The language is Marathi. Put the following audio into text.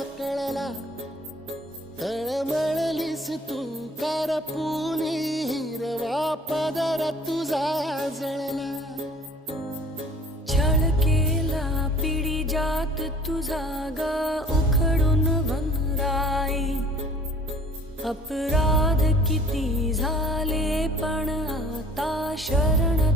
कळला, तळमळलीस तू करपुनी, हिरवा पदर तुझा जळला. छळ केला पिढी जात तुझा ग उखडून वनराई. अपराध किती झाले पण आता शरण